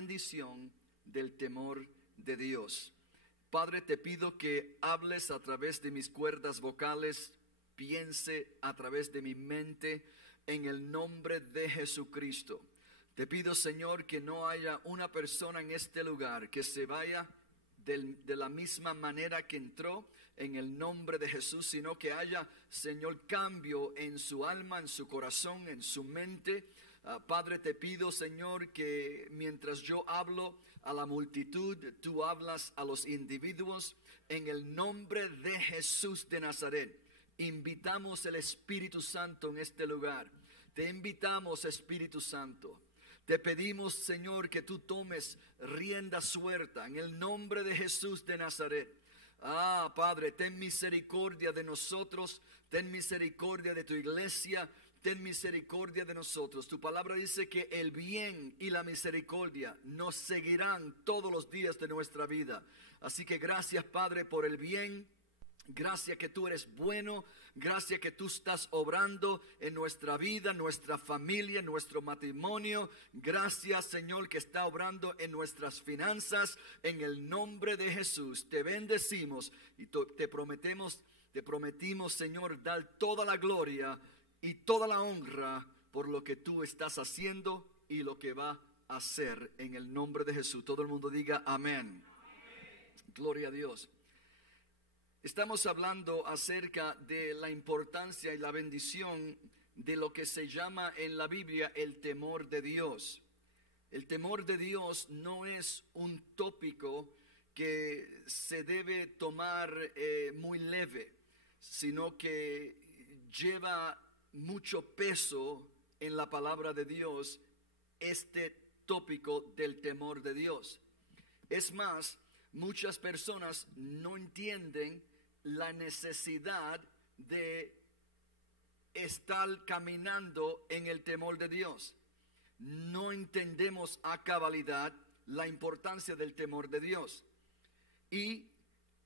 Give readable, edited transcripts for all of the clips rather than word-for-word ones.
bendición del temor de Dios. Padre, te pido que hables a través de mis cuerdas vocales, piense a través de mi mente, en el nombre de Jesucristo. Te pido, Señor, que no haya una persona en este lugar que se vaya de la misma manera que entró, en el nombre de Jesús, sino que haya, Señor, cambio en su alma, en su corazón, en su mente. Padre, te pido, Señor, que mientras yo hablo a la multitud, tú hablas a los individuos, en el nombre de Jesús de Nazaret. Invitamos el Espíritu Santo en este lugar. Te invitamos, Espíritu Santo. Te pedimos, Señor, que tú tomes rienda suelta en el nombre de Jesús de Nazaret. Padre, ten misericordia de nosotros, ten misericordia de tu iglesia, ten misericordia de nosotros. Tu palabra dice que el bien y la misericordia nos seguirán todos los días de nuestra vida. Así que gracias, Padre, por el bien. Gracias que tú eres bueno, gracias que tú estás obrando en nuestra vida, nuestra familia, nuestro matrimonio. Gracias, Señor, que está obrando en nuestras finanzas. En el nombre de Jesús te bendecimos y te prometimos, Señor, dar toda la gloria y toda la honra por lo que tú estás haciendo y lo que va a hacer en el nombre de Jesús. Todo el mundo diga amén. Gloria a Dios. Estamos hablando acerca de la importancia y la bendición de lo que se llama en la Biblia el temor de Dios. El temor de Dios no es un tópico que se debe tomar muy leve, sino que lleva mucho peso en la palabra de Dios este tópico del temor de Dios. Es más, muchas personas no entienden la necesidad de estar caminando en el temor de Dios. No entendemos a cabalidad la importancia del temor de Dios. Y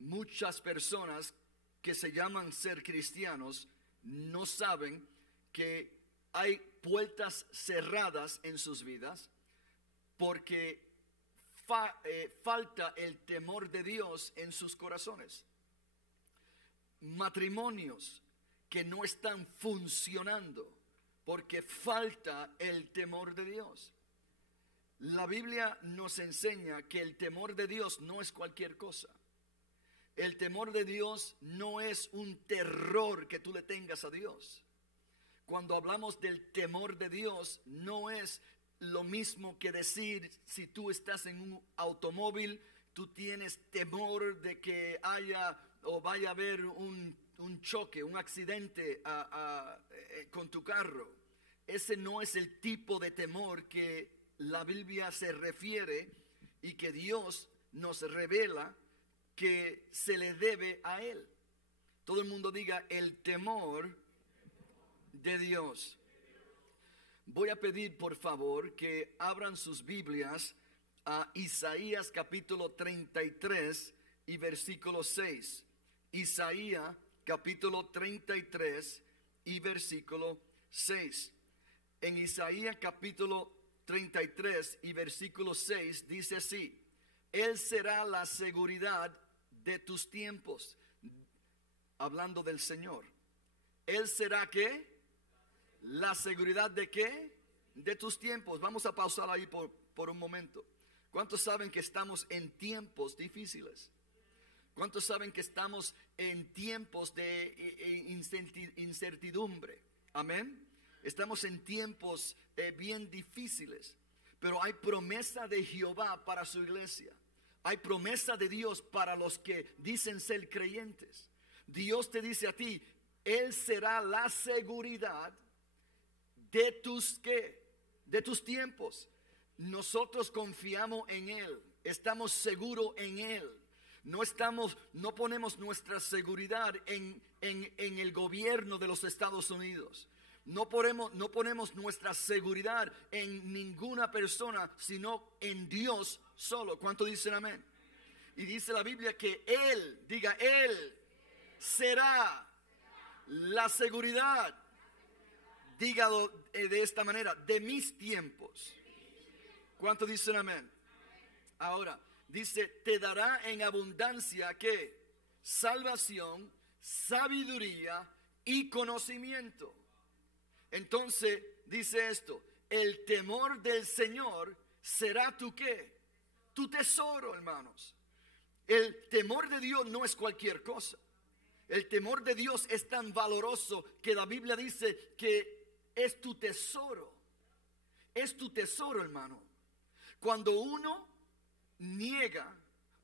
muchas personas que se llaman ser cristianos no saben que hay puertas cerradas en sus vidas porque falta el temor de Dios en sus corazones. Matrimonios que no están funcionando porque falta el temor de Dios. La Biblia nos enseña que el temor de Dios no es cualquier cosa. El temor de Dios no es un terror que tú le tengas a Dios. Cuando hablamos del temor de Dios, no es lo mismo que decir, si tú estás en un automóvil, tú tienes temor de que haya o vaya a haber un choque, un accidente con tu carro. Ese no es el tipo de temor que la Biblia se refiere y que Dios nos revela que se le debe a Él. Todo el mundo diga el temor de Dios. Voy a pedir por favor que abran sus Biblias a Isaías capítulo 33 y versículo 6. Isaías capítulo 33 y versículo 6. En Isaías capítulo 33 y versículo 6 dice así: Él será la seguridad de tus tiempos. Hablando del Señor. Él será ¿qué? La seguridad de ¿qué? De tus tiempos. Vamos a pausar ahí por un momento. ¿Cuántos saben que estamos en tiempos difíciles? ¿Cuántos saben que estamos en tiempos de incertidumbre? Amén. Estamos en tiempos bien difíciles. Pero hay promesa de Jehová para su iglesia. Hay promesa de Dios para los que dicen ser creyentes. Dios te dice a ti, Él será la seguridad de tus ¿qué? De tus tiempos. Nosotros confiamos en Él. Estamos seguros en Él. No ponemos nuestra seguridad en el gobierno de los Estados Unidos. No ponemos nuestra seguridad en ninguna persona, sino en Dios solo. ¿Cuánto dicen amén? Y dice la Biblia que Él, diga Él, será la seguridad. Dígalo de esta manera, de mis tiempos. ¿Cuánto dicen amén? Ahora, dice, te dará en abundancia, ¿qué? Salvación, sabiduría y conocimiento. Entonces, dice esto, el temor del Señor será tu ¿qué? Tu tesoro, hermanos. El temor de Dios no es cualquier cosa. El temor de Dios es tan valoroso que la Biblia dice que es tu tesoro. Es tu tesoro, hermano. Cuando uno niega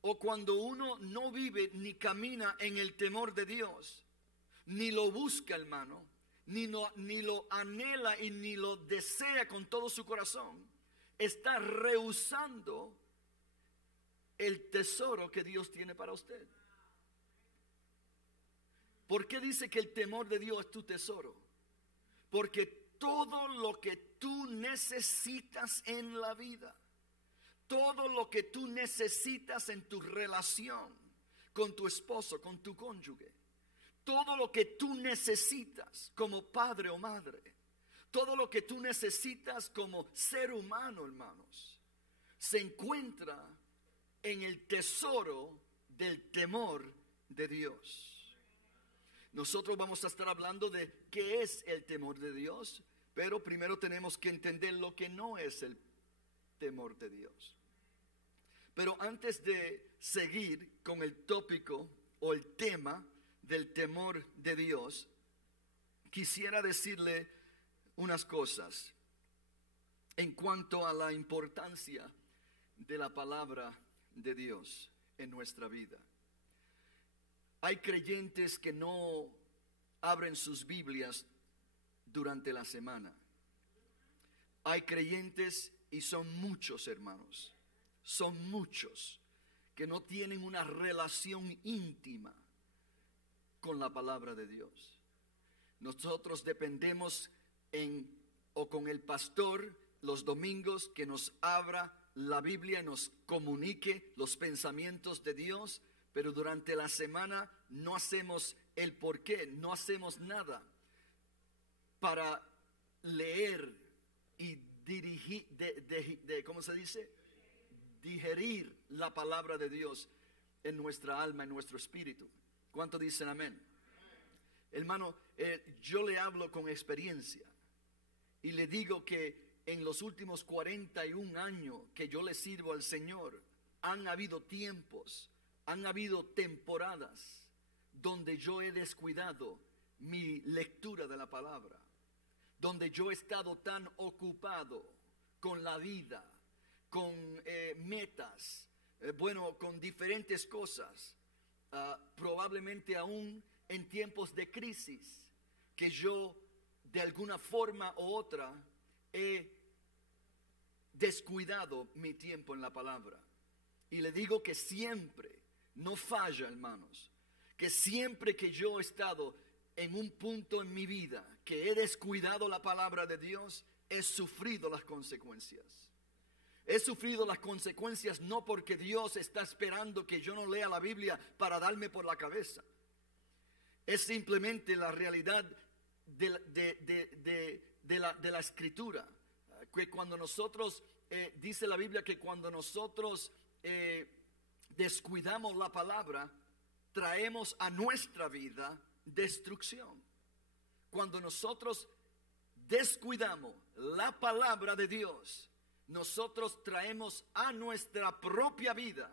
o cuando uno no vive ni camina en el temor de Dios, ni lo busca, hermano, ni lo anhela y ni lo desea con todo su corazón, está rehusando el tesoro que Dios tiene para usted. ¿Por qué dice que el temor de Dios es tu tesoro? Porque todo lo que tú necesitas en la vida, todo lo que tú necesitas en tu relación con tu esposo, con tu cónyuge, todo lo que tú necesitas como padre o madre, todo lo que tú necesitas como ser humano, hermanos, se encuentra en el tesoro del temor de Dios. Nosotros vamos a estar hablando de qué es el temor de Dios, pero primero tenemos que entender lo que no es el temor de Dios. Pero antes de seguir con el tópico o el tema del temor de Dios, quisiera decirle unas cosas en cuanto a la importancia de la palabra de Dios en nuestra vida. Hay creyentes que no abren sus Biblias durante la semana. Hay creyentes, y son muchos, hermanos, son muchos que no tienen una relación íntima con la palabra de Dios. Nosotros dependemos con el pastor los domingos que nos abra la Biblia y nos comunique los pensamientos de Dios, pero durante la semana no hacemos el porqué, no hacemos nada para leer y dirigir, ¿cómo se dice? Digerir la palabra de Dios en nuestra alma, en nuestro espíritu. ¿Cuánto dicen amén? Hermano, yo le hablo con experiencia y le digo que en los últimos 41 años que yo le sirvo al Señor, han habido tiempos, han habido temporadas donde yo he descuidado mi lectura de la palabra, donde yo he estado tan ocupado con la vida, con metas, con diferentes cosas, probablemente aún en tiempos de crisis, que yo de alguna forma u otra he descuidado mi tiempo en la palabra. Y le digo que siempre, no falla, hermanos, que siempre que yo he estado en un punto en mi vida que he descuidado la palabra de Dios, he sufrido las consecuencias. He sufrido las consecuencias no porque Dios está esperando que yo no lea la Biblia para darme por la cabeza. Es simplemente la realidad de la Escritura. Que cuando nosotros, dice la Biblia que cuando nosotros descuidamos la palabra, traemos a nuestra vida destrucción. Cuando nosotros descuidamos la palabra de Dios, nosotros traemos a nuestra propia vida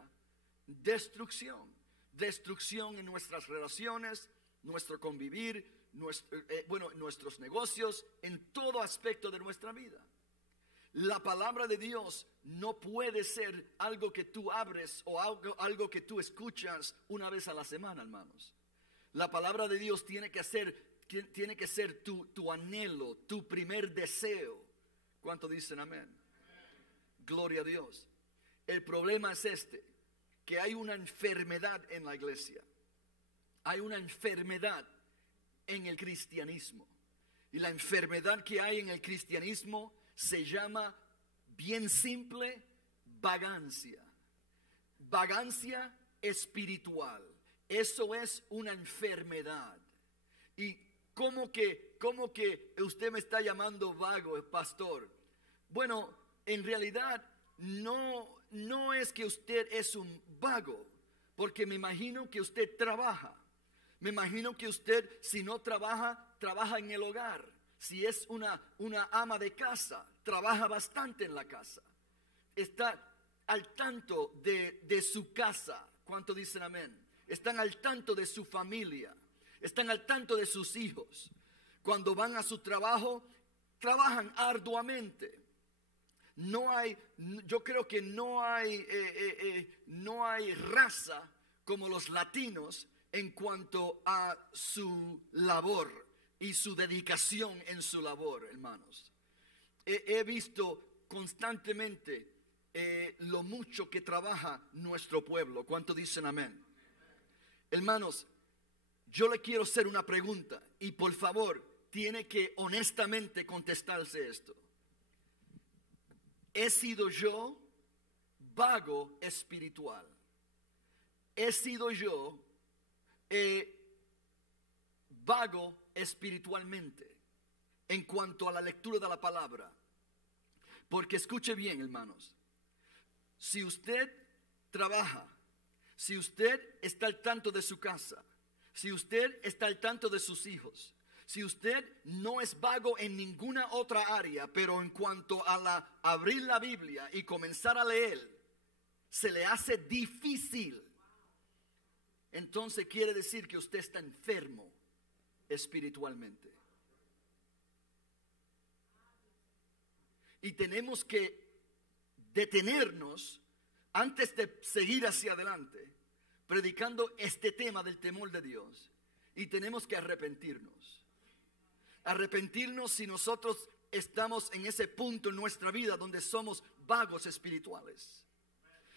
destrucción. Destrucción en nuestras relaciones, nuestro convivir, nuestros negocios, en todo aspecto de nuestra vida. La palabra de Dios no puede ser algo que tú abres o algo que tú escuchas una vez a la semana, hermanos. La palabra de Dios tiene que ser tu anhelo, tu primer deseo. ¿Cuánto dicen amén? Gloria a Dios. El problema es que hay una enfermedad en la iglesia. Hay una enfermedad en el cristianismo. Y la enfermedad que hay en el cristianismo se llama, bien simple, vagancia. Vagancia espiritual. Eso es una enfermedad. ¿Y cómo que usted me está llamando vago, pastor? Bueno, en realidad no no es que usted es un vago, porque me imagino que usted trabaja. Me imagino que usted, si no trabaja, trabaja en el hogar. Si es una ama de casa, trabaja bastante en la casa. Está al tanto de su casa. ¿Cuánto dicen amén? Están al tanto de su familia. Están al tanto de sus hijos. Cuando van a su trabajo, trabajan arduamente. Yo creo que no hay raza como los latinos en cuanto a su labor y su dedicación en su labor, hermanos. He visto constantemente lo mucho que trabaja nuestro pueblo. ¿Cuánto dicen amén? Hermanos, yo le quiero hacer una pregunta y por favor tiene que honestamente contestarse esto. ¿He sido yo vago espiritual? ¿He sido yo vago espiritualmente en cuanto a la lectura de la palabra? Porque escuche bien, hermanos, si usted trabaja, si usted está al tanto de su casa, si usted está al tanto de sus hijos, si usted no es vago en ninguna otra área, pero en cuanto a abrir la Biblia y comenzar a leer, se le hace difícil, entonces quiere decir que usted está enfermo espiritualmente. Y tenemos que detenernos antes de seguir hacia adelante, predicando este tema del temor de Dios. Y tenemos que arrepentirnos. Arrepentirnos si nosotros estamos en ese punto en nuestra vida donde somos vagos espirituales.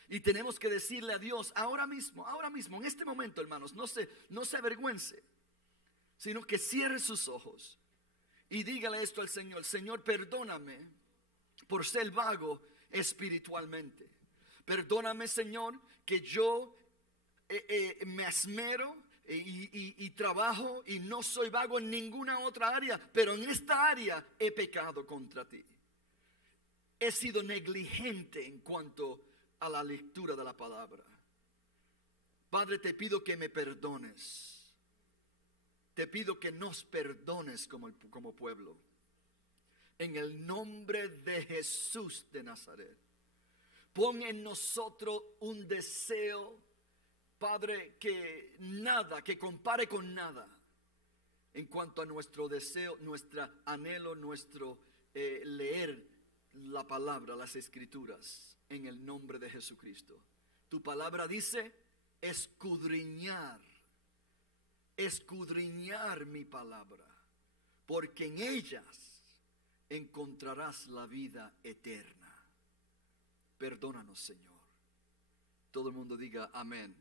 Y tenemos que decirle a Dios ahora mismo, en este momento, hermanos, no se avergüence, sino que cierre sus ojos y dígale esto al Señor: Señor, perdóname por ser vago espiritualmente. Perdóname, Señor, que yo me esmero y trabajo y no soy vago en ninguna otra área, pero en esta área he pecado contra ti. He sido negligente en cuanto a la lectura de la palabra. Padre, te pido que me perdones. Te pido que nos perdones como pueblo. En el nombre de Jesús de Nazaret. Pon en nosotros un deseo, Padre, que compare con nada en cuanto a nuestro deseo, nuestro anhelo, nuestro leer la palabra, las escrituras, en el nombre de Jesucristo. Tu palabra dice: escudriñar mi palabra, porque en ellas encontrarás la vida eterna. Perdónanos, Señor. Todo el mundo diga amén.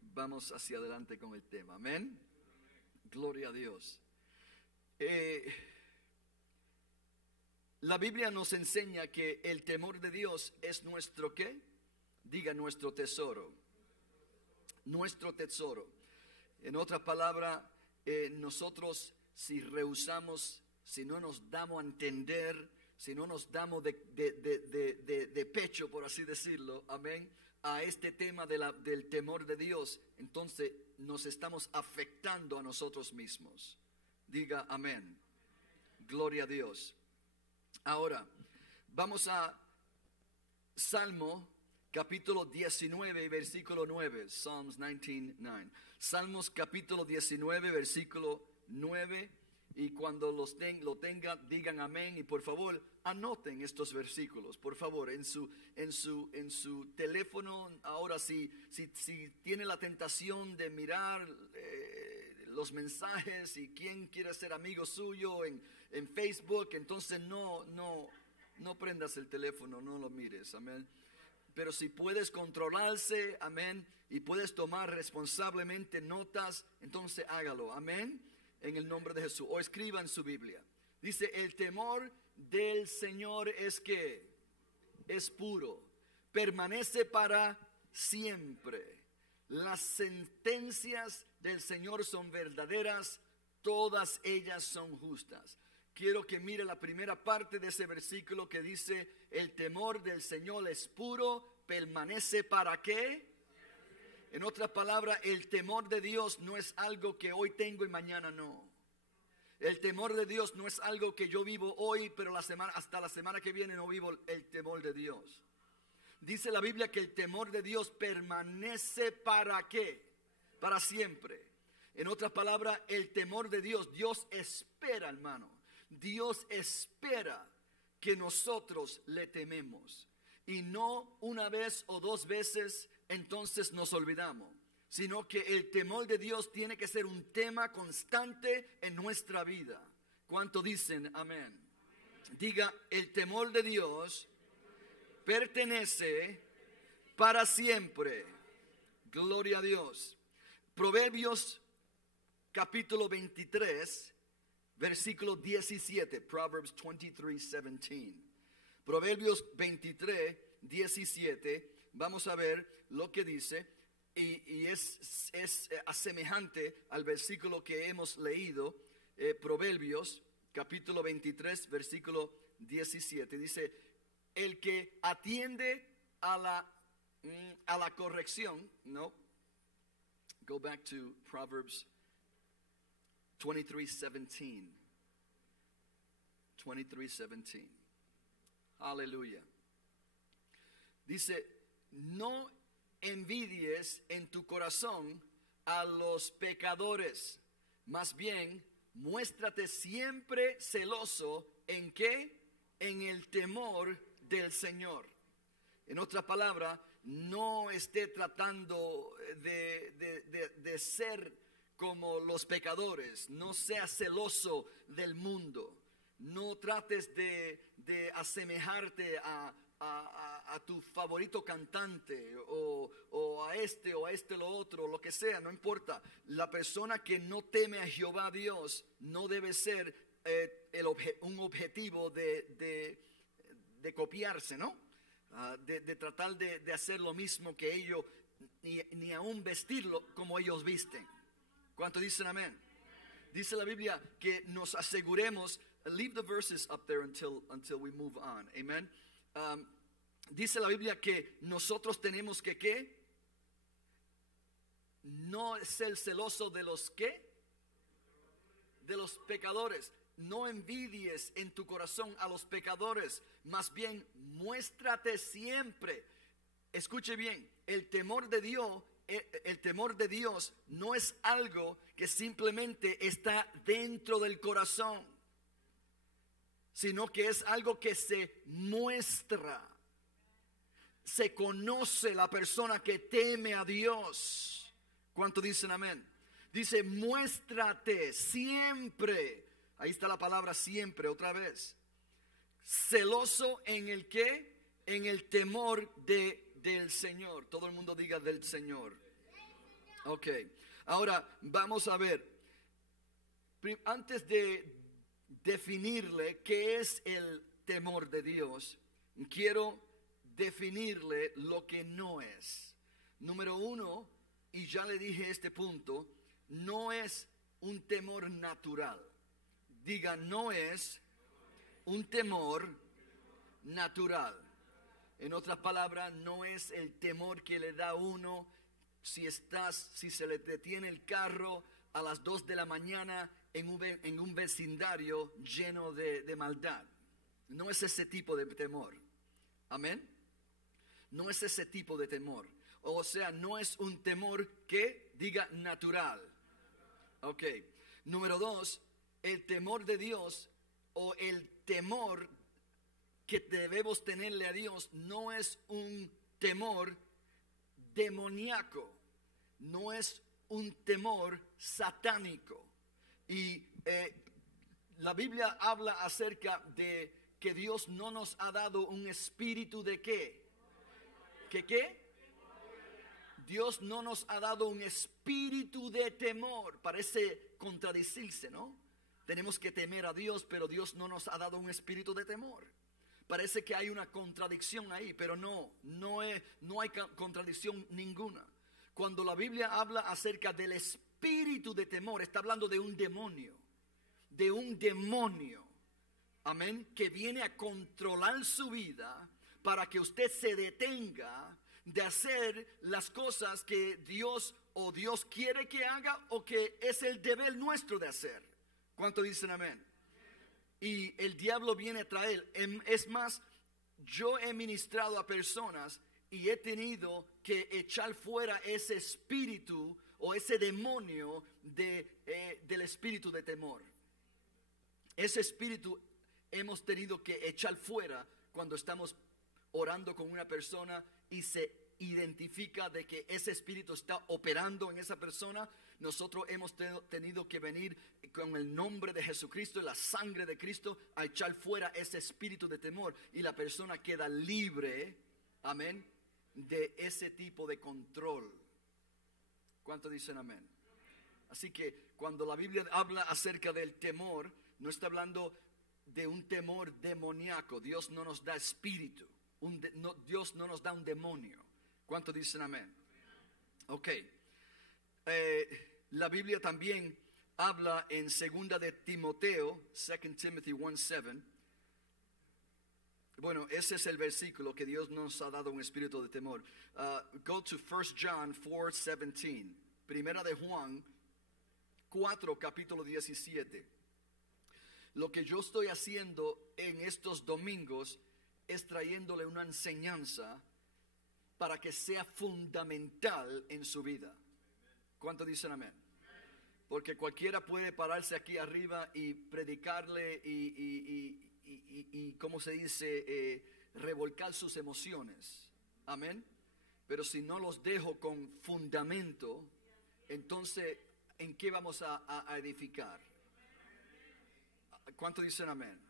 Vamos hacia adelante con el tema. Amén. Gloria a Dios. La Biblia nos enseña que el temor de Dios es nuestro ¿qué? Diga nuestro tesoro. Nuestro tesoro. En otra palabra, nosotros si rehusamos, si no nos damos a entender, si no nos damos de pecho, por así decirlo, amén, a este tema del temor de Dios, entonces nos estamos afectando a nosotros mismos. Diga amén. Gloria a Dios. Ahora, vamos a Salmo capítulo 19, versículo 9. Psalms 19:9. Salmos capítulo 19, versículo 9. Y cuando lo tengan, digan amén. Y por favor, anoten estos versículos. Por favor, en su teléfono. Ahora, si tiene la tentación de mirar los mensajes y quién quiere ser amigo suyo en Facebook, entonces no prendas el teléfono, no lo mires, amén. Pero si puedes controlarse, amén, y puedes tomar responsablemente notas, entonces hágalo, amén, en el nombre de Jesús. O escriba en su Biblia. Dice: el temor del Señor es que es puro, permanece para siempre. Las sentencias del Señor son verdaderas, todas ellas son justas. quiero que mire la primera parte de ese versículo que dice: el temor del Señor es puro, permanece ¿para qué? En otras palabras, el temor de Dios no es algo que hoy tengo y mañana no. El temor de Dios no es algo que yo vivo hoy, pero hasta la semana que viene no vivo el temor de Dios. Dice la Biblia que el temor de Dios permanece ¿para qué? Para siempre. En otras palabras, el temor de Dios, Dios espera, hermano. Dios espera que nosotros le tememos. Y no una vez o dos veces, entonces nos olvidamos. Sino que el temor de Dios tiene que ser un tema constante en nuestra vida. ¿Cuánto dicen amén? Diga: el temor de Dios pertenece para siempre. Gloria a Dios. Proverbios capítulo 23, versículo 17. Proverbs 23:17. Proverbios 23, 17. Vamos a ver lo que dice. Y es semejante al versículo que hemos leído, Proverbios capítulo 23, versículo 17. Dice: el que atiende a la corrección, no, go back to Proverbs 23:17. 23:17. Aleluya. Dice: no envidies en tu corazón a los pecadores, más bien muéstrate siempre celoso ¿en qué? En el temor del Señor. En otras palabras, no esté tratando de ser como los pecadores. No seas celoso del mundo. No trates de asemejarte a tu favorito cantante o a este lo otro, lo que sea, no importa. La persona que no teme a Jehová Dios no debe ser un objetivo de copiarse, ¿no? De tratar de hacer lo mismo que ellos, ni aún vestirlo como ellos visten. ¿Cuánto dicen amén? Dice la Biblia que nos aseguremos. Leave the verses up there until we move on. Amen. Dice la Biblia que nosotros tenemos que ¿qué? No ser celoso de los ¿qué? De los pecadores. No envidies en tu corazón a los pecadores. Más bien, muéstrate siempre. Escuche bien, el temor de Dios no es algo que simplemente está dentro del corazón, sino que es algo que se muestra. Se conoce la persona que teme a Dios. ¿Cuánto dicen amén? Dice: muéstrate siempre. Ahí está la palabra siempre otra vez. Celoso en el ¿qué? En el temor del Señor. Todo el mundo diga del Señor. Ok. Ahora vamos a ver. Antes de definirle qué es el temor de Dios, quiero definirle lo que no es. Número uno, y ya le dije este punto, no es un temor natural. Diga: no es un temor natural. En otras palabras, no es el temor que le da uno si se le detiene el carro a las 2 de la mañana en un vecindario lleno de maldad. No es ese tipo de temor. Amén. No es ese tipo de temor. O sea, no es un temor que diga natural. Ok. Número 2, el temor de Dios o el temor que debemos tenerle a Dios no es un temor demoníaco. No es un temor satánico. Y la Biblia habla acerca de que Dios no nos ha dado un espíritu de ¿qué? ¿Qué? Dios no nos ha dado un espíritu de temor. Parece contradecirse, ¿no? Tenemos que temer a Dios, pero Dios no nos ha dado un espíritu de temor. Parece que hay una contradicción ahí, pero no hay contradicción ninguna. Cuando la Biblia habla acerca del espíritu de temor, está hablando de un demonio. De un demonio. amén, que viene a controlar su vida para que usted se detenga de hacer las cosas que Dios quiere que haga o que es el deber nuestro de hacer. ¿Cuánto dicen amén? Y el diablo viene a traer. Es más, yo he ministrado a personas y he tenido que echar fuera ese espíritu o ese demonio del espíritu de temor. Ese espíritu hemos tenido que echar fuera cuando estamos orando con una persona y se identifica de que ese espíritu está operando en esa persona. Nosotros hemos tenido que venir con el nombre de Jesucristo y la sangre de Cristo a echar fuera ese espíritu de temor, y la persona queda libre, amén, de ese tipo de control. ¿Cuánto dicen amén? Así que cuando la Biblia habla acerca del temor, no está hablando de un temor demoníaco. Dios no nos da espíritu, Dios no nos da un demonio. ¿Cuánto dicen amén? Ok. La Biblia también habla en 2 de Timoteo, 2 Timothy 1:7. Bueno, ese es el versículo que Dios nos ha dado un espíritu de temor. Go to 1 John 4:17. Primera de Juan 4, capítulo 17. Lo que yo estoy haciendo en estos domingos es trayéndole una enseñanza para que sea fundamental en su vida. ¿Cuánto dicen amén? Porque cualquiera puede pararse aquí arriba y predicarle y ¿cómo se dice? Revolcar sus emociones. Amén. Pero si no los dejo con fundamento, entonces, ¿en qué vamos a edificar? ¿Cuánto dicen amén?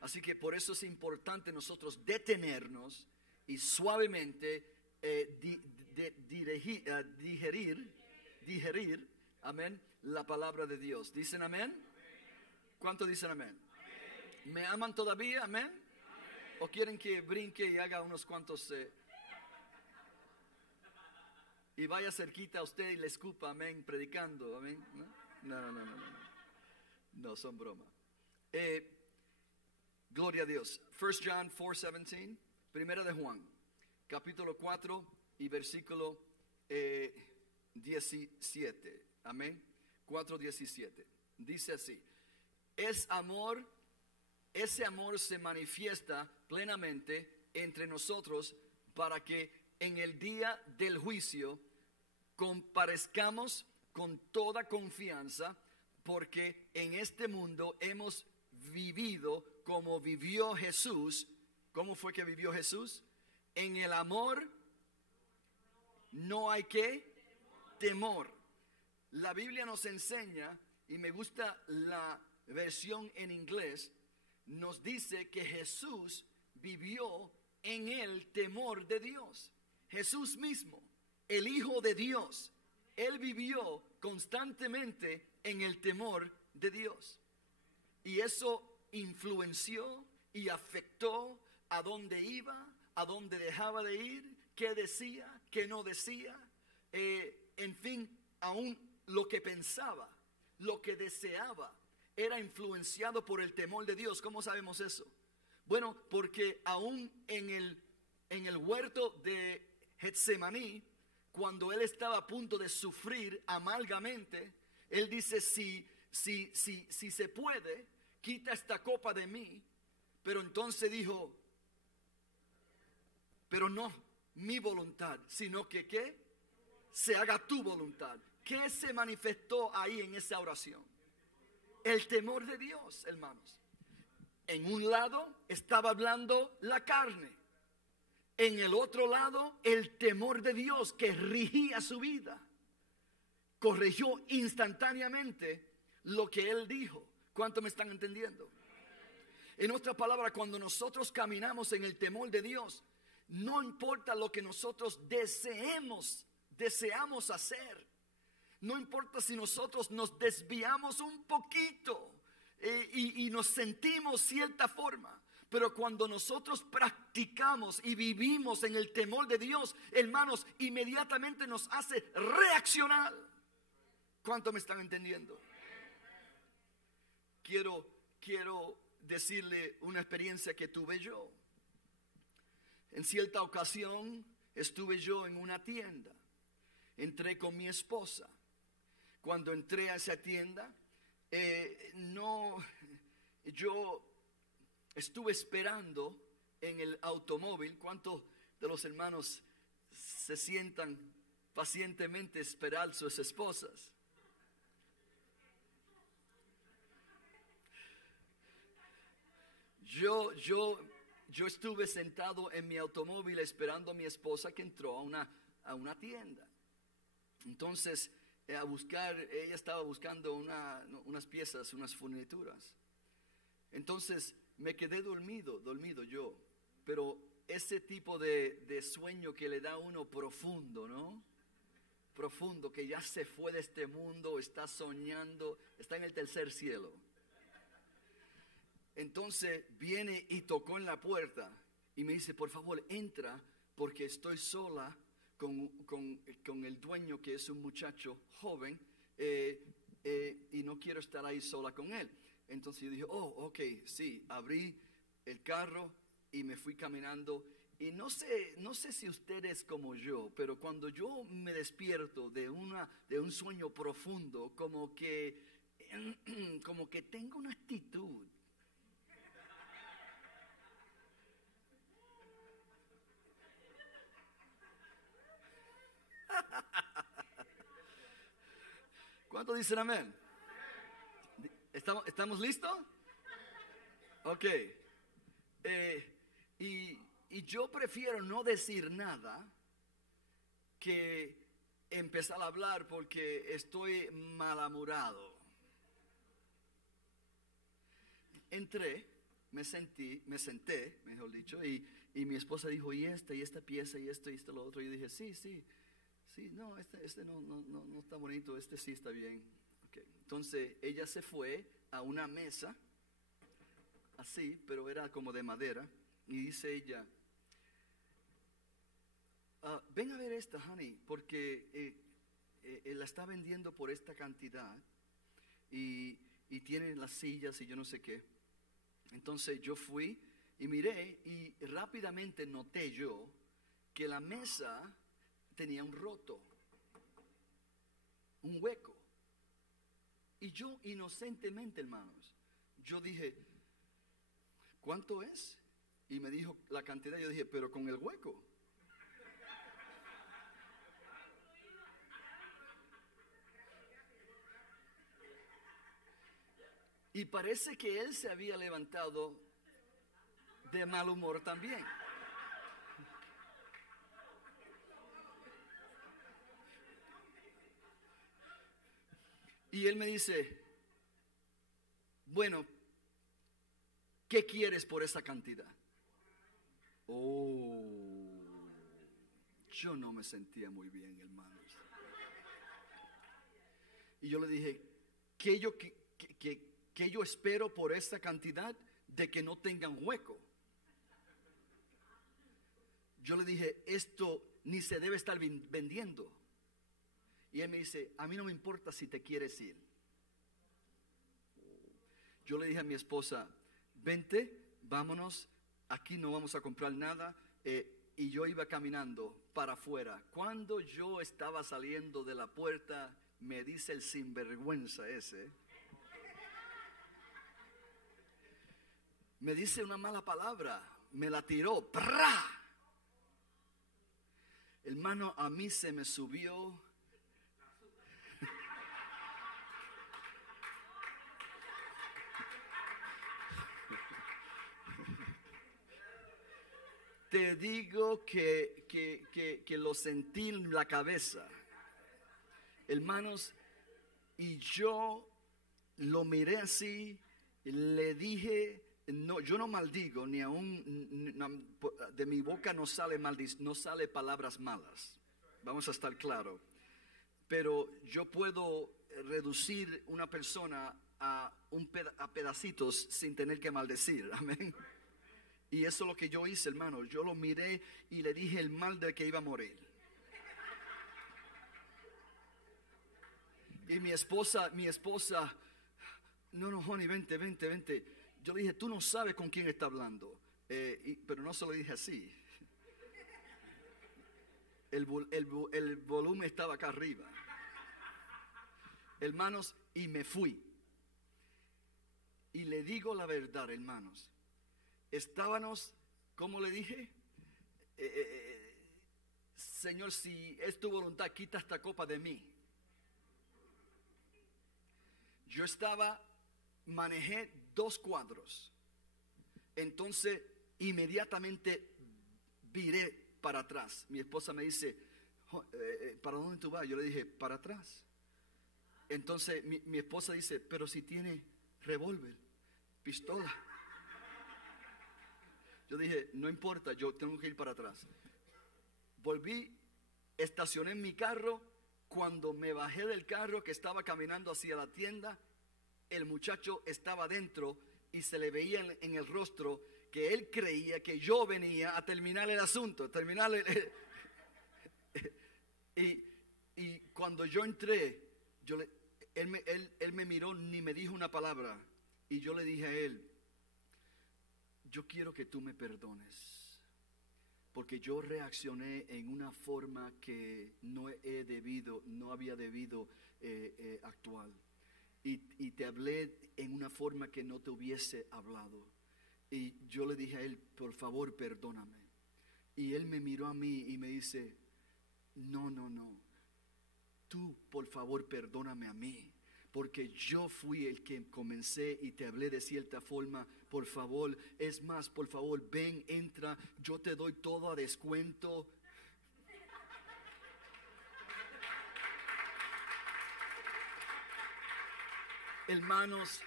Así que por eso es importante nosotros detenernos y suavemente digerir, amén, la palabra de Dios. ¿Dicen amén? ¿Cuánto dicen amén? ¿Me aman todavía? ¿Amén? ¿O quieren que brinque y haga unos cuantos y vaya cerquita a usted y le escupa, amén, predicando, amén? No, son bromas. Gloria a Dios. 1 John 4:17, primera de Juan, capítulo 4 y versículo 17. Amén. 4:17. Dice así: ese amor se manifiesta plenamente entre nosotros para que en el día del juicio comparezcamos con toda confianza, porque en este mundo hemos vivido como vivió Jesús. ¿Cómo fue que vivió Jesús? En el amor no hay ¿qué? Temor. La Biblia nos enseña, y me gusta la versión en inglés, nos dice que Jesús vivió en el temor de Dios. Jesús mismo, el Hijo de Dios, Él vivió constantemente en el temor de Dios. Y eso influenció y afectó a dónde iba, a dónde dejaba de ir, qué decía, qué no decía, en fin, aún lo que pensaba, lo que deseaba, era influenciado por el temor de Dios. ¿Cómo sabemos eso? Bueno, porque aún en el huerto de Getsemaní, cuando él estaba a punto de sufrir amargamente, él dice: si se puede, quita esta copa de mí. Pero entonces dijo: pero no mi voluntad, sino que ¿qué? Se haga tu voluntad. ¿Qué se manifestó ahí en esa oración? El temor de Dios, hermanos. En un lado estaba hablando la carne. En el otro lado, el temor de Dios que rigía su vida. Corrigió instantáneamente lo que él dijo. ¿Cuánto me están entendiendo? En otras palabras, cuando nosotros caminamos en el temor de Dios, no importa lo que nosotros deseamos hacer. No importa si nosotros nos desviamos un poquito y nos sentimos cierta forma. Pero cuando nosotros practicamos y vivimos en el temor de Dios, hermanos, inmediatamente nos hace reaccionar. ¿Cuánto me están entendiendo? Quiero decirle una experiencia que tuve yo. En cierta ocasión estuve yo en una tienda. Entré con mi esposa. Cuando entré a esa tienda, yo estuve esperando en el automóvil. ¿Cuántos de los hermanos se sientan pacientemente a esperar sus esposas? Yo estuve sentado en mi automóvil esperando a mi esposa que entró a una tienda. Entonces, ella estaba buscando unas piezas, unas furnituras. Entonces, me quedé dormido yo. Pero ese tipo de sueño que le da a uno profundo, ¿no? Profundo, que ya se fue de este mundo, está soñando, está en el tercer cielo. Entonces viene y tocó en la puerta y me dice, por favor, entra porque estoy sola con el dueño, que es un muchacho joven, y no quiero estar ahí sola con él. Entonces yo dije, ok, sí, abrí el carro y me fui caminando. Y no sé si usted es como yo, pero cuando yo me despierto de un sueño profundo, como que tengo una actitud. ¿Cuántos dicen amén? ¿Estamos listos? Ok. Y yo prefiero no decir nada que empezar a hablar porque estoy malhumorado. Entré, me senté, mejor dicho, y mi esposa dijo, y esta pieza, y esto lo otro. Y yo dije, sí, no, este no está bonito, este sí está bien. Okay. Entonces ella se fue a una mesa, así, pero era como de madera, y dice ella, ven a ver esta, honey, porque la está vendiendo por esta cantidad, y tiene las sillas y yo no sé qué. Entonces yo fui y miré, y rápidamente noté yo que la mesa tenía un roto, un hueco. Y yo inocentemente, hermanos, yo dije, ¿cuánto es? Y me dijo la cantidad. Yo dije, pero con el hueco. Y parece que él se había levantado de mal humor también. Y él me dice, bueno, ¿qué quieres por esa cantidad? Yo no me sentía muy bien, hermanos. Y yo le dije, ¿qué yo espero por esta cantidad de que no tengan hueco? Yo le dije, esto ni se debe estar vendiendo. Y él me dice, a mí no me importa si te quieres ir. Yo le dije a mi esposa, vente, vámonos, aquí no vamos a comprar nada. Y yo iba caminando para afuera. Cuando yo estaba saliendo de la puerta, me dice el sinvergüenza ese, me dice una mala palabra, me la tiró, ¡prá! Hermano, a mí se me subió te digo que lo sentí en la cabeza, hermanos, y yo lo miré así, le dije, no, yo no maldigo, ni aún de mi boca no sale palabras malas, vamos a estar claros, pero yo puedo reducir una persona a pedacitos sin tener que maldecir, amén. Y eso es lo que yo hice, hermano. Yo lo miré y le dije el mal del que iba a morir. Y mi esposa, no, honey, vente. yo le dije, tú no sabes con quién está hablando. Pero no se lo dije así. El volumen estaba acá arriba. Hermanos, y me fui. Y le digo la verdad, hermanos. Estábamos, ¿cómo le dije? Señor, si es tu voluntad, quita esta copa de mí. Yo manejé 2 cuadros. Entonces, inmediatamente viré para atrás. Mi esposa me dice, ¿para dónde tú vas? Yo le dije, para atrás. Entonces, mi esposa dice, pero si tiene revólver, pistola. Yo dije, no importa, yo tengo que ir para atrás. Volví, estacioné mi carro. Cuando me bajé del carro, que estaba caminando hacia la tienda, el muchacho estaba dentro y se le veía en el rostro que él creía que yo venía a terminar el asunto, y cuando yo entré, él me miró, ni me dijo una palabra, y yo le dije a él, yo quiero que tú me perdones, porque yo reaccioné en una forma que no había debido actuar. Y te hablé en una forma que no te hubiese hablado. Y yo le dije a él, por favor, perdóname. Y él me miró a mí y me dice, no. Tú, por favor, perdóname a mí. Porque yo fui el que comencé y te hablé de cierta forma. Por favor, es más, por favor, ven, entra, yo te doy todo a descuento. Hermanos,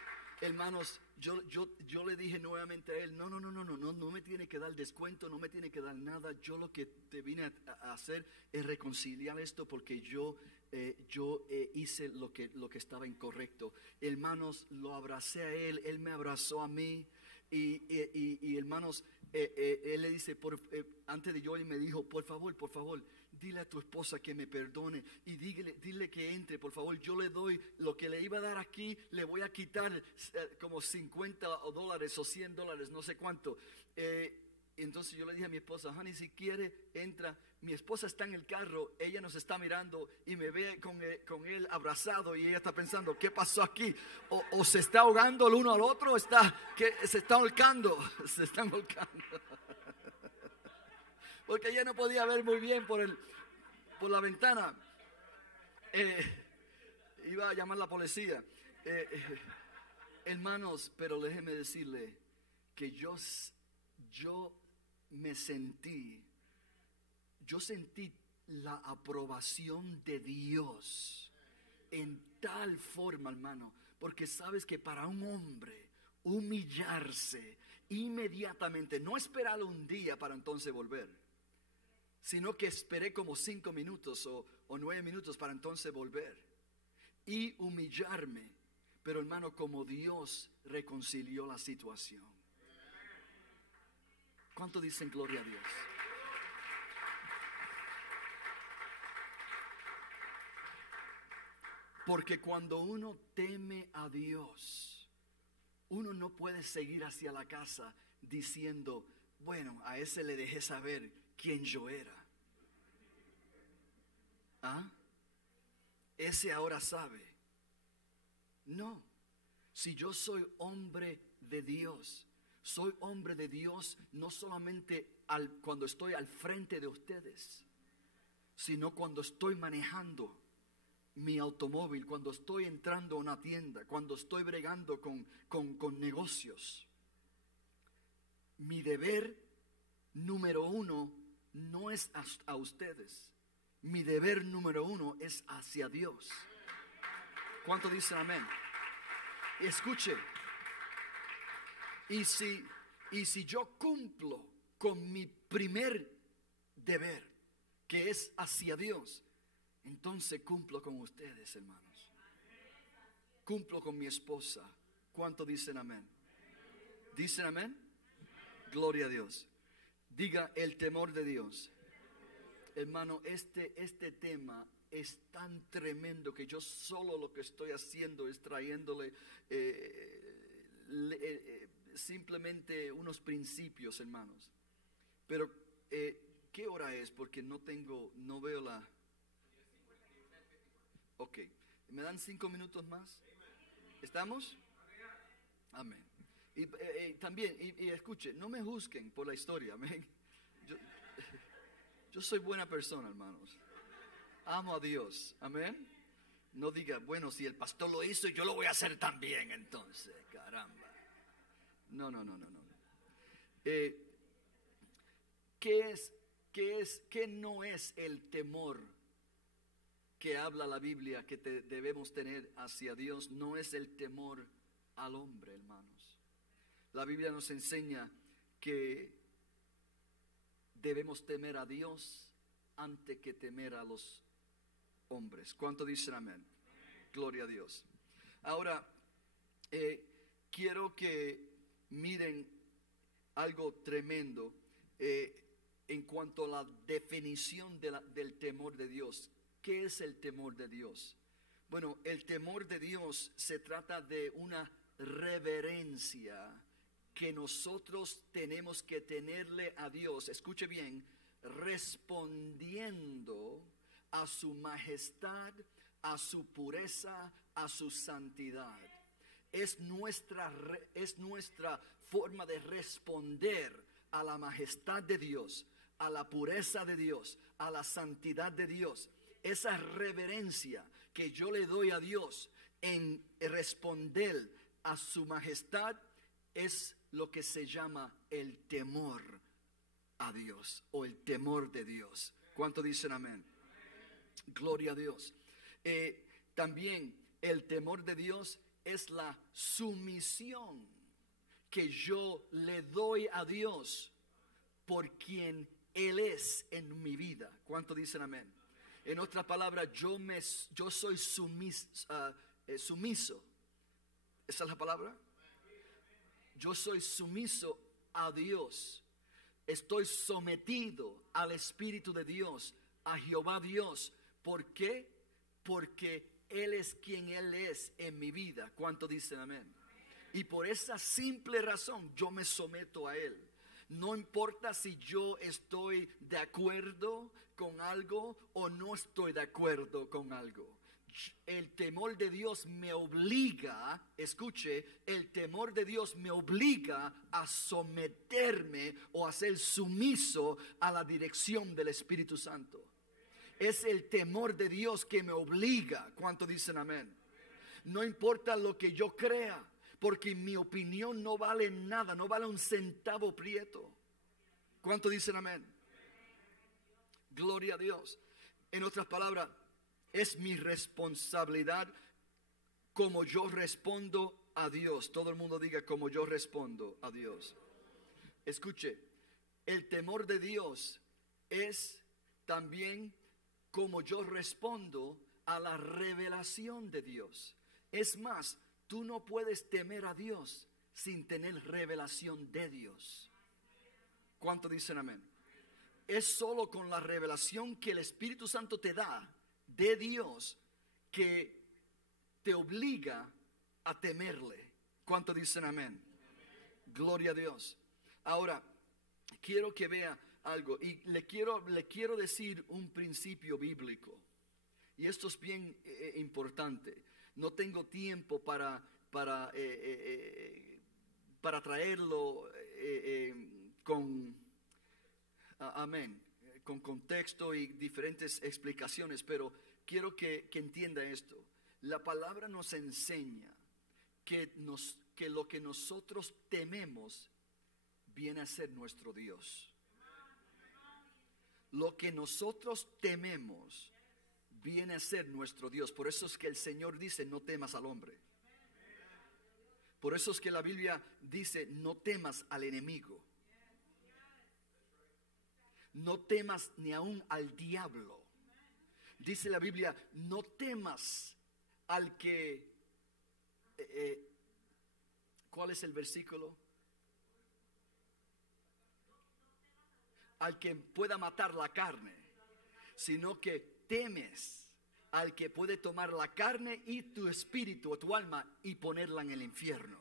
yo le dije nuevamente a él, no me tiene que dar descuento, no me tiene que dar nada. Yo lo que te vine a hacer es reconciliar esto, porque yo hice lo que estaba incorrecto. Hermanos, lo abracé a él me abrazó a mí, y hermanos, él le dice, antes de yo, él me dijo, por favor, dile a tu esposa que me perdone, y dile que entre, por favor. Yo le doy lo que le iba a dar aquí, le voy a quitar como $50 o $100, no sé cuánto. Entonces yo le dije a mi esposa, honey, si quiere, entra. Mi esposa está en el carro, ella nos está mirando y me ve con él abrazado, y ella está pensando, ¿qué pasó aquí? O se está ahogando el uno al otro, se está ahorcando. Porque ella no podía ver muy bien por la ventana. Iba a llamar a la policía. Hermanos, pero déjeme decirle que yo sentí la aprobación de Dios en tal forma, hermano, porque sabes que para un hombre humillarse inmediatamente, no esperar un día para entonces volver, sino que esperé como 5 minutos o 9 minutos para entonces volver y humillarme. Pero hermano, como Dios reconcilió la situación. ¿Cuánto dicen gloria a Dios? Porque cuando uno teme a Dios, uno no puede seguir hacia la casa diciendo, bueno, a ese le dejé saber quién yo era. ¿Ah? Ese ahora sabe. No. Si yo soy hombre de Dios, soy hombre de Dios no solamente cuando estoy al frente de ustedes, sino cuando estoy manejando mi automóvil, cuando estoy entrando a una tienda, cuando estoy bregando con negocios. Mi deber número 1 no es a ustedes. Mi deber número 1 es hacia Dios. ¿Cuánto dicen amén? Escuche. Y si yo cumplo con mi primer deber, que es hacia Dios, entonces cumplo con ustedes, hermanos. Cumplo con mi esposa. ¿Cuánto dicen amén? ¿Dicen amén? Gloria a Dios. Diga, el temor de Dios. Hermano, este tema es tan tremendo que yo solo lo que estoy haciendo es trayéndole simplemente unos principios, hermanos. Pero, ¿qué hora es? Porque no veo la... Ok, ¿me dan 5 minutos más? ¿Estamos? Amén. Y también, y escuche, no me juzguen por la historia, amén. Yo soy buena persona, hermanos. Amo a Dios, amén. No diga, bueno, si el pastor lo hizo, yo lo voy a hacer también, entonces, caramba. No. ¿Qué no es el temor que habla la Biblia que debemos tener hacia Dios? No es el temor al hombre, hermanos. La Biblia nos enseña que debemos temer a Dios antes que temer a los hombres. ¿Cuánto dicen amén? Gloria a Dios. Ahora, quiero que miren algo tremendo en cuanto a la definición del temor de Dios. ¿Qué es el temor de Dios? Bueno, el temor de Dios se trata de una reverencia que nosotros tenemos que tenerle a Dios. Escuche bien, respondiendo a su majestad, a su pureza, a su santidad. Es nuestra forma de responder a la majestad de Dios, a la pureza de Dios, a la santidad de Dios. Esa reverencia que yo le doy a Dios en responder a su majestad es lo que se llama el temor a Dios o el temor de Dios. ¿Cuánto dicen amén? Gloria a Dios. También el temor de Dios es la sumisión que yo le doy a Dios por quien Él es en mi vida. ¿Cuánto dicen amén? En otras palabras, yo soy sumiso. ¿Esa es la palabra? Yo soy sumiso a Dios. Estoy sometido al Espíritu de Dios, a Jehová Dios. ¿Por qué? Porque Él es quien Él es en mi vida. ¿Cuánto dicen amén? Y por esa simple razón yo me someto a Él. No importa si yo estoy de acuerdo con algo o no estoy de acuerdo con algo. El temor de Dios me obliga, escuche, el temor de Dios me obliga a someterme o a ser sumiso a la dirección del Espíritu Santo. Es el temor de Dios que me obliga. ¿Cuánto dicen amén? No importa lo que yo crea, porque mi opinión no vale nada, no vale un centavo prieto. ¿Cuánto dicen amén? Gloria a Dios. En otras palabras, es mi responsabilidad como yo respondo a Dios. Todo el mundo diga como yo respondo a Dios. Escuche, el temor de Dios es también como yo respondo a la revelación de Dios. Es más, tú no puedes temer a Dios sin tener revelación de Dios. ¿Cuánto dicen amén? Es solo con la revelación que el Espíritu Santo te da de Dios que te obliga a temerle. ¿Cuánto dicen amén? Gloria a Dios. Ahora, quiero que vea algo y le quiero decir un principio bíblico. Y esto es bien importante. No tengo tiempo para traerlo amén, con contexto y diferentes explicaciones, pero quiero que entienda esto. La palabra nos enseña que lo que nosotros tememos viene a ser nuestro Dios. Lo que nosotros tememos viene a ser nuestro Dios. Por eso es que el Señor dice, no temas al hombre. Por eso es que la Biblia dice, no temas al enemigo. No temas ni aún al diablo. Dice la Biblia, no temas al que... ¿cuál es el versículo? Al que pueda matar la carne, sino que temes al que puede tomar la carne y tu espíritu o tu alma y ponerla en el infierno.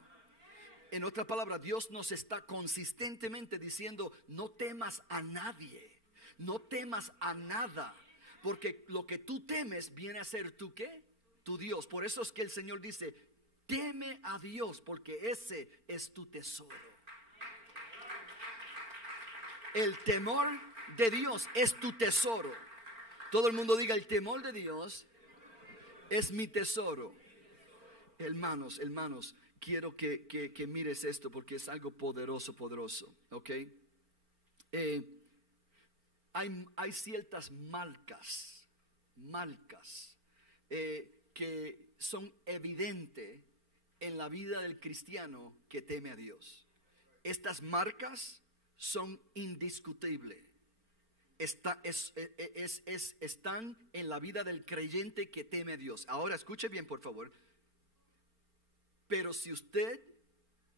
En otras palabras, Dios nos está consistentemente diciendo, no temas a nadie, no temas a nada, porque lo que tú temes viene a ser tu ¿qué? Tu Dios. Por eso es que el Señor dice, teme a Dios, porque ese es tu tesoro. El temor de Dios es tu tesoro. Todo el mundo diga, el temor de Dios es mi tesoro. Hermanos, quiero que mires esto porque es algo poderoso, ¿ok? Hay ciertas marcas que son evidentes en la vida del cristiano que teme a Dios. Estas marcas son indiscutibles. Están en la vida del creyente que teme a Dios. Ahora escuche bien, por favor. Pero si usted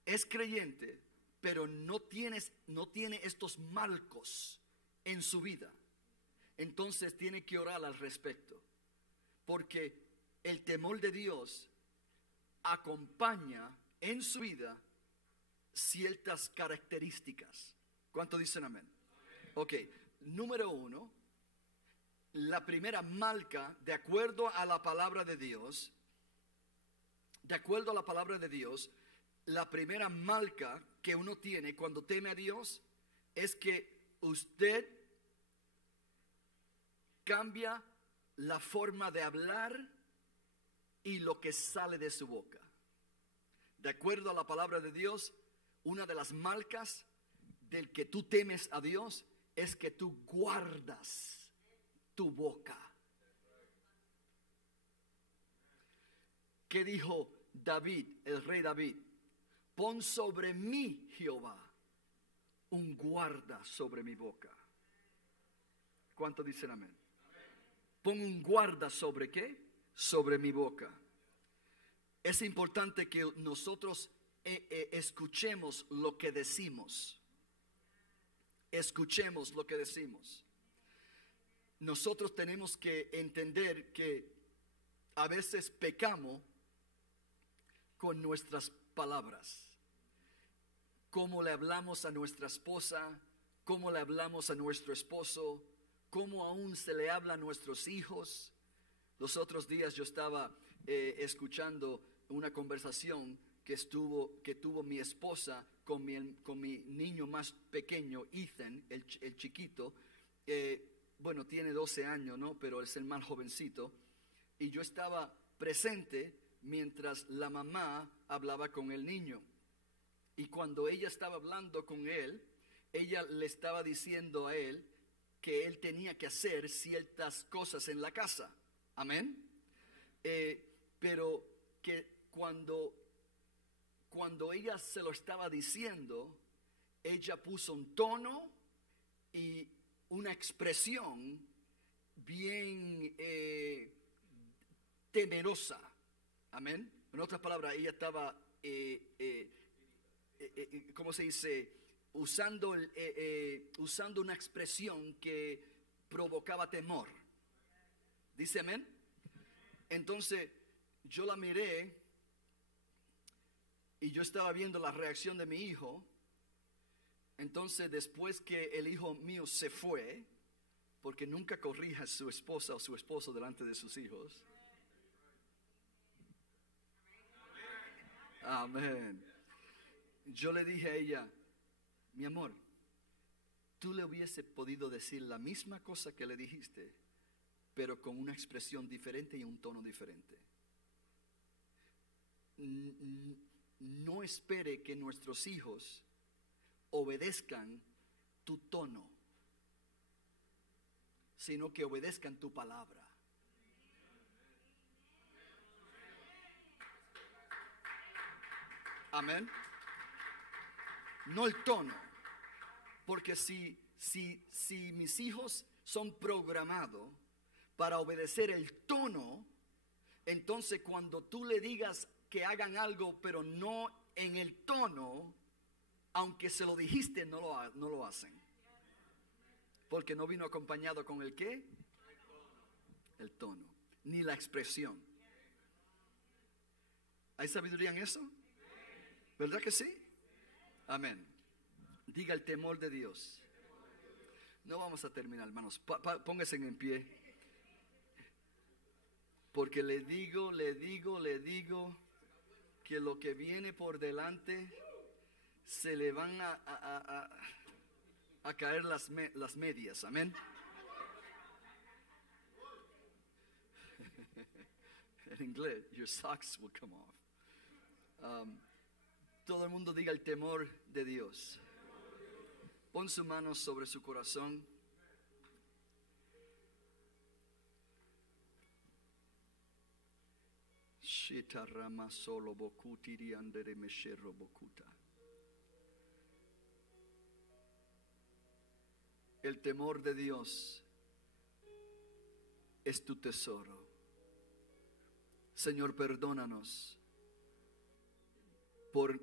es creyente, pero no tiene estos marcos en su vida, entonces tiene que orar al respecto. Porque el temor de Dios acompaña en su vida ciertas características. ¿Cuánto dicen amén? Ok, número 1, la primera marca, de acuerdo a la palabra de Dios, la primera marca que uno tiene cuando teme a Dios es que usted cambia la forma de hablar y lo que sale de su boca. De acuerdo a la palabra de Dios, una de las marcas del que tú temes a Dios es que tú guardas tu boca. ¿Qué dijo David, el rey David? Pon sobre mí, Jehová, un guarda sobre mi boca. ¿Cuánto dicen amén? Pon un guarda sobre ¿qué? Sobre mi boca. Es importante que nosotros escuchemos lo que decimos. Escuchemos lo que decimos. Nosotros tenemos que entender que a veces pecamos con nuestras palabras. Cómo le hablamos a nuestra esposa, cómo le hablamos a nuestro esposo, cómo aún se le habla a nuestros hijos. Los otros días yo estaba escuchando una conversación que tuvo mi esposa con mi niño más pequeño, Ethan, el chiquito. Bueno, tiene 12 años, ¿no? Pero es el más jovencito. Y yo estaba presente mientras la mamá hablaba con el niño. Y cuando ella estaba hablando con él, ella le estaba diciendo a él que él tenía que hacer ciertas cosas en la casa. Amén. Pero que cuando ella se lo estaba diciendo, ella puso un tono y una expresión bien temerosa. Amén. En otras palabras, ella estaba, ¿cómo se dice? Usando una expresión que provocaba temor. ¿Dice amén? Entonces yo la miré y yo estaba viendo la reacción de mi hijo. Entonces después que el hijo mío se fue, porque nunca corrija a su esposa o su esposo delante de sus hijos. Amén. Yo le dije a ella, mi amor, tú le hubiese podido decir la misma cosa que le dijiste, pero con una expresión diferente y un tono diferente. No espere que nuestros hijos obedezcan tu tono, sino que obedezcan tu palabra. Amén. No el tono. Porque si mis hijos son programados para obedecer el tono, entonces cuando tú le digas que hagan algo, pero no en el tono, aunque se lo dijiste, no lo hacen. Porque no vino acompañado con el ¿qué? El tono, ni la expresión. ¿Hay sabiduría en eso? ¿Verdad que sí? Amén. Diga el temor de Dios. No vamos a terminar, hermanos. Póngase en pie. Porque le digo que lo que viene por delante se le van a caer las medias. Amén. En inglés, your socks will come off. Todo el mundo diga el temor de Dios. Pon su mano sobre su corazón. El temor de Dios es tu tesoro. Señor, perdónanos por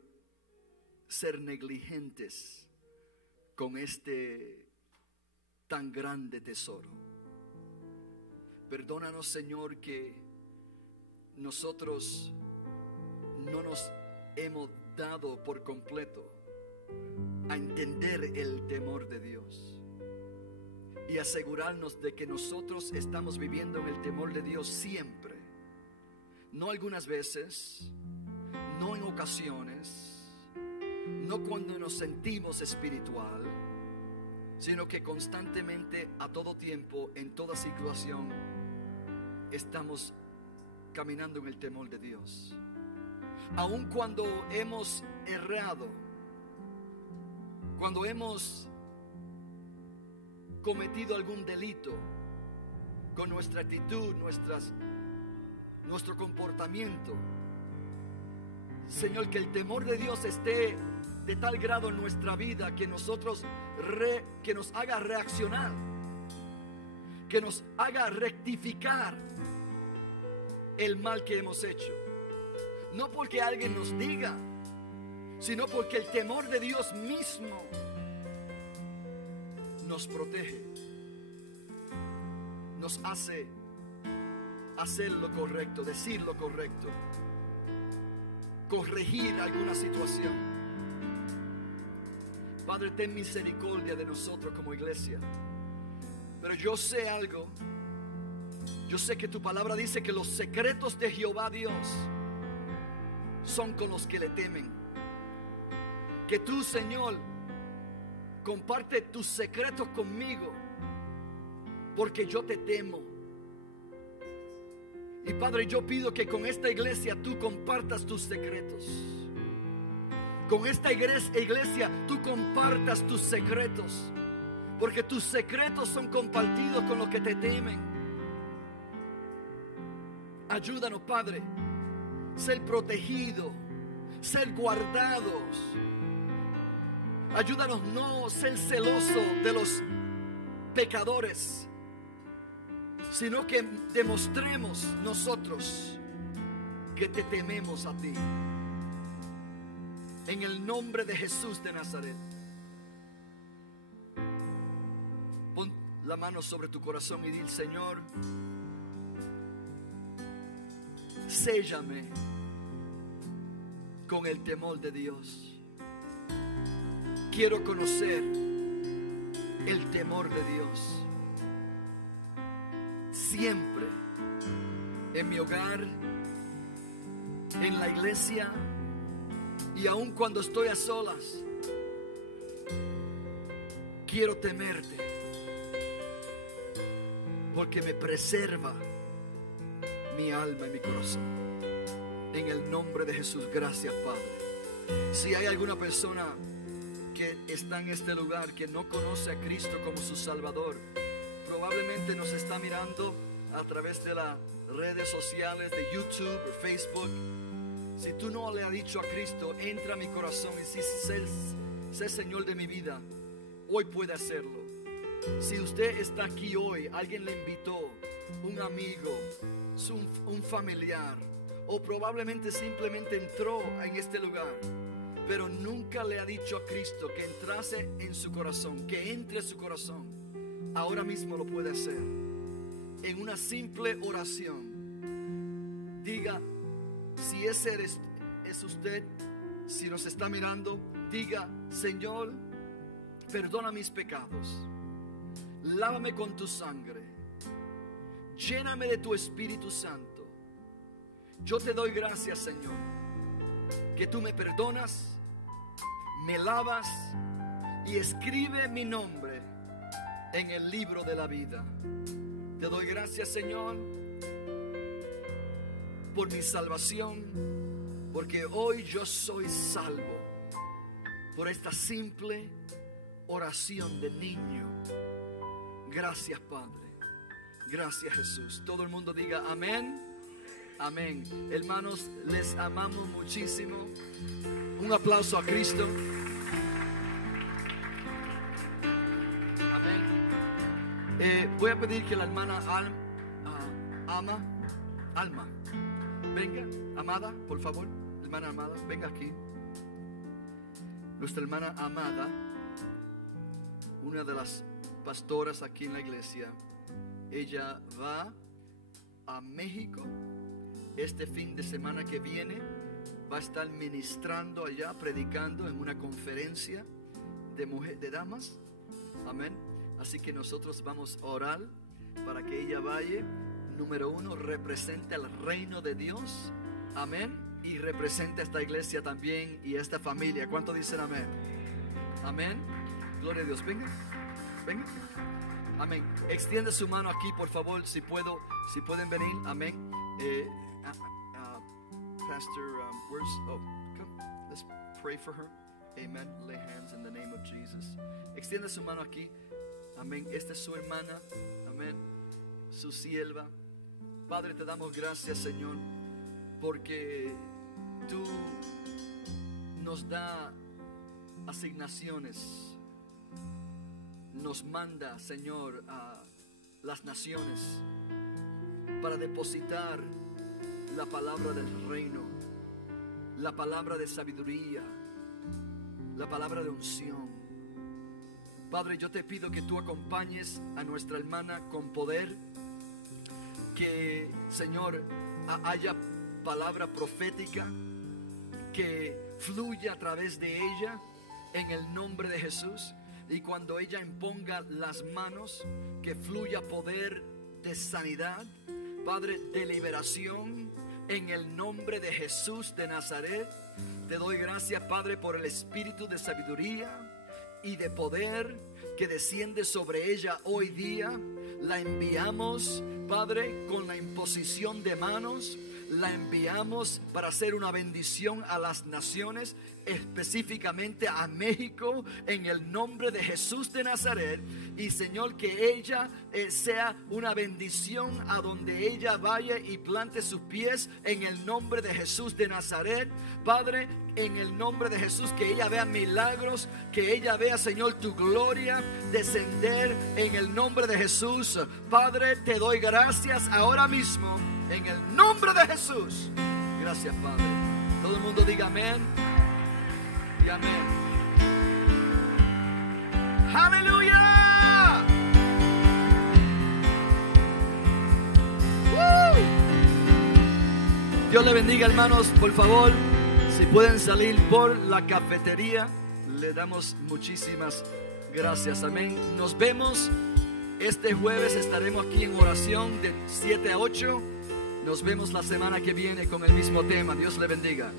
ser negligentes con este tan grande tesoro. Perdónanos, Señor, que nosotros no nos hemos dado por completo a entender el temor de Dios y asegurarnos de que nosotros estamos viviendo en el temor de Dios siempre, no algunas veces, no en ocasiones, no cuando nos sentimos espiritual, sino que constantemente, a todo tiempo, en toda situación, estamos caminando en el temor de Dios. Aun cuando hemos errado, cuando hemos cometido algún delito con nuestra actitud, nuestro comportamiento, Señor, que el temor de Dios esté de tal grado en nuestra vida que nosotros que nos haga reaccionar, que nos haga rectificar el mal que hemos hecho. No porque alguien nos diga, sino porque el temor de Dios mismo nos protege, nos hace hacer lo correcto, decir lo correcto, corregir alguna situación. Padre, ten misericordia de nosotros como iglesia. Pero yo sé algo. Yo sé que tu palabra dice que los secretos de Jehová Dios son con los que le temen. Que tú, Señor, comparte tus secretos conmigo, porque yo te temo. Y Padre, yo pido que con esta iglesia tú compartas tus secretos. Con esta iglesia tú compartas tus secretos, porque tus secretos son compartidos con los que te temen. Ayúdanos, Padre, ser protegidos, ser guardados. Ayúdanos no ser celosos de los pecadores, sino que demostremos nosotros que te tememos a ti. En el nombre de Jesús de Nazaret. Pon la mano sobre tu corazón y dile: Señor, séllame con el temor de Dios. Quiero conocer el temor de Dios siempre, en mi hogar, en la iglesia, y aun cuando estoy a solas. Quiero temerte, porque me preserva mi alma y mi corazón. En el nombre de Jesús, gracias, Padre. Si hay alguna persona que está en este lugar que no conoce a Cristo como su Salvador, probablemente nos está mirando a través de las redes sociales de YouTube o Facebook. Si tú no le has dicho a Cristo, entra a mi corazón y sé Señor de mi vida, hoy puede hacerlo. Si usted está aquí hoy, alguien le invitó, un amigo, un familiar, o probablemente simplemente entró en este lugar, pero nunca le ha dicho a Cristo que entrase en su corazón, que entre en su corazón, ahora mismo lo puede hacer. En una simple oración, diga: si ese es usted, si nos está mirando, diga: Señor, perdona mis pecados, lávame con tu sangre, lléname de tu Espíritu Santo. Yo te doy gracias, Señor, que tú me perdonas, me lavas y escribe mi nombre en el libro de la vida. Te doy gracias, Señor, por mi salvación, porque hoy yo soy salvo por esta simple oración de niño. Gracias, Padre. Gracias, Jesús. Todo el mundo diga amén. Amén. Hermanos, les amamos muchísimo. Un aplauso a Cristo. Amén. Voy a pedir que la hermana Alma, venga. Amada, por favor. Hermana Amada, venga aquí. Nuestra hermana Amada, una de las pastoras aquí en la iglesia, ella va a México este fin de semana que viene. Va a estar ministrando allá, predicando en una conferencia de damas. Amén. Así que nosotros vamos a orar para que ella vaya. Número uno, represente al reino de Dios. Amén. Y represente a esta iglesia también y a esta familia. ¿Cuánto dicen amén? Amén. Gloria a Dios. Venga. Venga. Amén. Extiende su mano aquí, por favor, si pueden venir. Amén. Pastor, come. Let's pray for her. Amen. Lay hands in the name of Jesus. Extiende su mano aquí. Amén. Esta es su hermana. Amén. Su sierva. Padre, te damos gracias, Señor, porque tú nos da asignaciones. Nos manda, Señor, a las naciones para depositar la palabra del reino, la palabra de sabiduría, la palabra de unción. Padre, yo te pido que tú acompañes a nuestra hermana con poder, que, Señor, haya palabra profética que fluya a través de ella en el nombre de Jesús. Y cuando ella imponga las manos, que fluya poder de sanidad, Padre, de liberación, en el nombre de Jesús de Nazaret. Te doy gracias, Padre, por el espíritu de sabiduría y de poder que desciende sobre ella hoy día. La enviamos, Padre, con la imposición de manos. La enviamos para hacer una bendición a las naciones, específicamente a México, en el nombre de Jesús de Nazaret. Y Señor, que ella sea una bendición a donde ella vaya y plante sus pies, en el nombre de Jesús de Nazaret. Padre, en el nombre de Jesús, que ella vea milagros, que ella vea, Señor, tu gloria descender en el nombre de Jesús. Padre, te doy gracias ahora mismo en el nombre de Jesús. Gracias, Padre. Todo el mundo diga amén y amén. ¡Aleluya! Dios le bendiga, hermanos. Por favor, si pueden salir por la cafetería, le damos muchísimas gracias. Amén. Nos vemos este jueves. Estaremos aquí en oración de 7 a 8. Nos vemos la semana que viene con el mismo tema. Dios le bendiga.